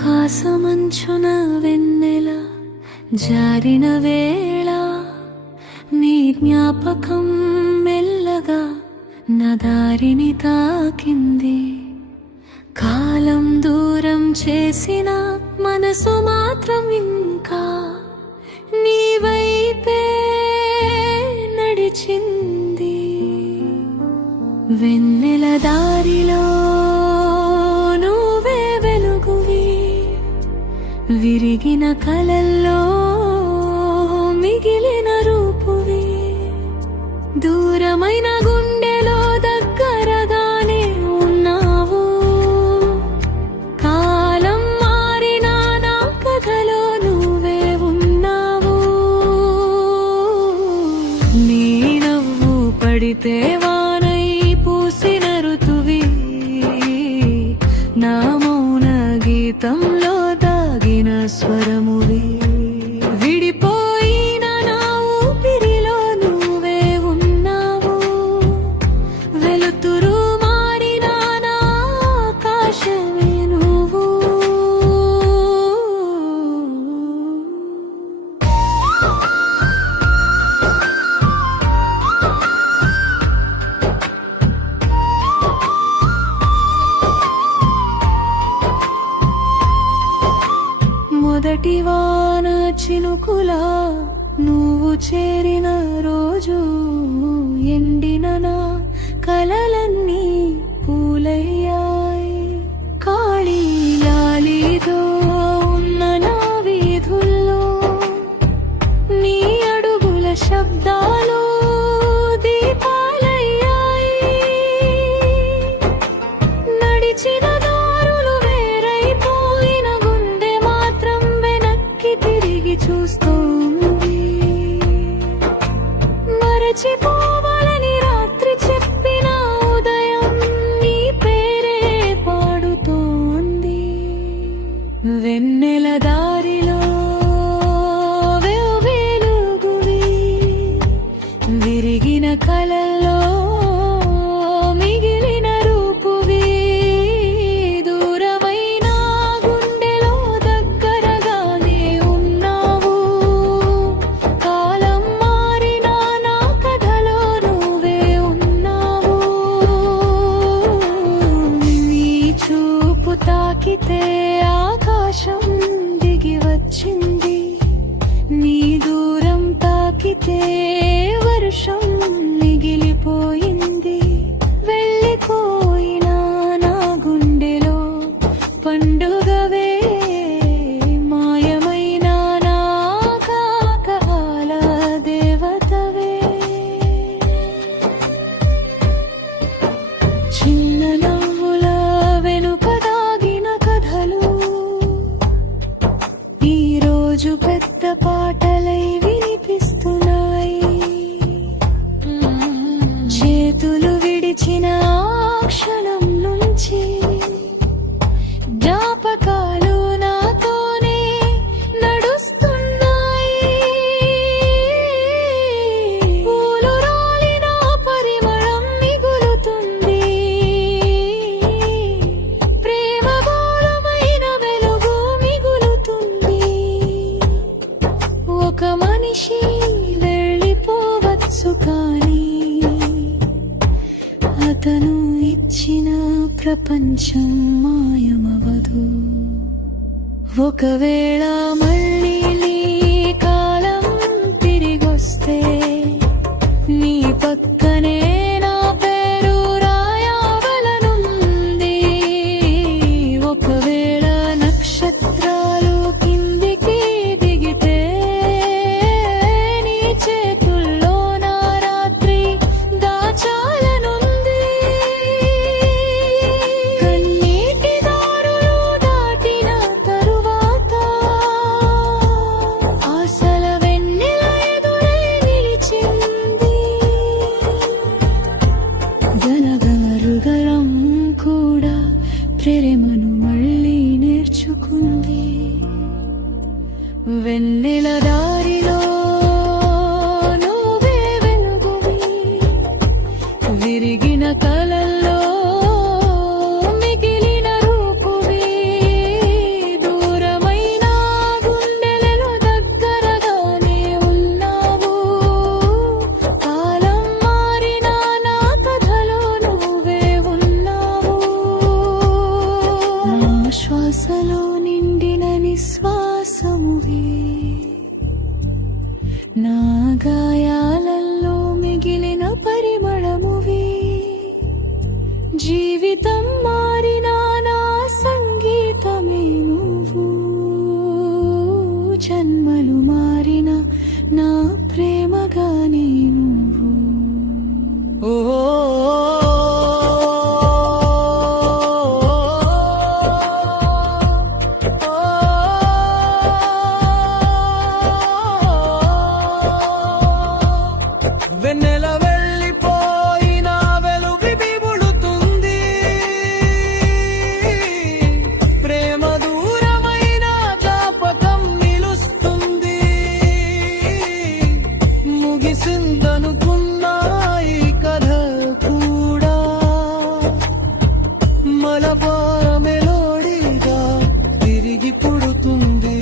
ఆకాశమంచున వెన్నెల జారిన వేళ నీ జ్ఞాపకం మెల్లగా నా దారిని తాకింది. కాలం దూరం చేసిన మనసు మాత్రం ఇంకా నీ వైపే నడిచింది. వెన్నెల దారిలో నువ్వే వెలుగువి, విరిగిన కలల్లో మిగిలిన రూపువి. దూరమైన గుండెలో దగ్గరగానే ఉన్నావు. కాలం మారినా నా కథలో నువ్వే ఉన్నావు. నీ నవ్వు పడితే వానై పూసిన ఋతువి, నా మౌన గీతంలో దాగిన స్వరమువి. విడిపోయిన నా ఊపిరిలో నువ్వే ఉన్నావు. వెలుతురు మారిన నా ఆకాశమే నువ్వు. మొదటి వాన చినుకులా నువ్వు చేరిన రోజు, ఎండిన నా కలలన్నీ పూలయ్యాయి. కాళీ లాలీతో ఉన్న నా వీధుల్లో నీ అడుగుల శబ్దాలు దీపాలయ్యాయి. నడిచిన దారులు వేరైపోయిన గుండె మాత్రం వెనక్కి తిరిగి చూస్తోంది. మరచిపోవాలని రాత్రి చెప్పిన ఉదయం నీ పేరే పాడుతోంది. వెన్నెల దారిలో వెలుగువి, విరిగిన కలల్లో మిగిలిన రూపువి. దూరమైన గుండెలో దగ్గరగానే ఉన్నావు. కాలం మారినా నా కథలో నువ్వే ఉన్నావు. నీ చూపు తాకితే ఆకాశం దిగి వచ్చింది. నీ దూరం తాకితే వర్షం మిగిలిపోయింది. వెళ్ళిపోయిన నా గుండెలో పండుగవే, మాయమైన నా కాకాల దేవతవే. చిన్న నవ్వుల వెనుక దాగిన కథలు ఈరోజు పెద్ద పాటలై వినిపిస్తున్నాయి. చేతులు విడిచిన ఆ క్షణం నుంచి జ్ఞాపకాలు నాతోనే నడుస్తున్నాయి. పూలు రాలిన పరిమళం మిగులుతుంది. ప్రేమ గోళమైన వెలుగు మిగులుతుంది. ఒక మనిషి వెళ్ళిపోవచ్చు కానీ అతను ఇచ్చిన ప్రపంచం మాయమవదు. ఒకవేళ మళ్ళీ నీ కాలం తిరిగొస్తే నీ పక్కనే నా పేరు రాయవలనుంది. ఒకవేళ నక్షత్రాలు కిందికి దిగితే నీ చేతుల్లో నా రాత్రి దాచాలనుంది. కన్నీటి దారులు దాటిన తరువాత వెన్నెల దారిలో నువ్వే వెలుగువి, విరిగిన కలల్లో మిగిలిన రూపువి, దూరమైన గుండెలలో దగ్గరగానే ఉన్నావు, కాలం మారినా నా కథలో నువ్వే ఉన్నావు, నా శ్వాసలో నిండిన నిశ్వాసమువే, నా గాయాలలో మిగిలిన పరిమళమువి, జీవితం మారినా నా సంగీతమే నువ్వు, జన్మలు మారిన నా ప్రేమగానే నువ్వు. వెన్నెల వెళ్ళిపోయిన వెలుగు బిగుడుతుంది, ప్రేమ దూరమైన జ్ఞాపకం నిలుస్తుంది, ముగిసిందనుకున్న ఈ కథ కూడా మలబార మెలోడీగా తిరిగి పుడుతుంది.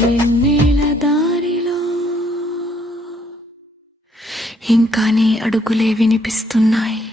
వెన్నెల దారిలో ఇంకా నీ అడుగులే వినిపిస్తున్నాయి.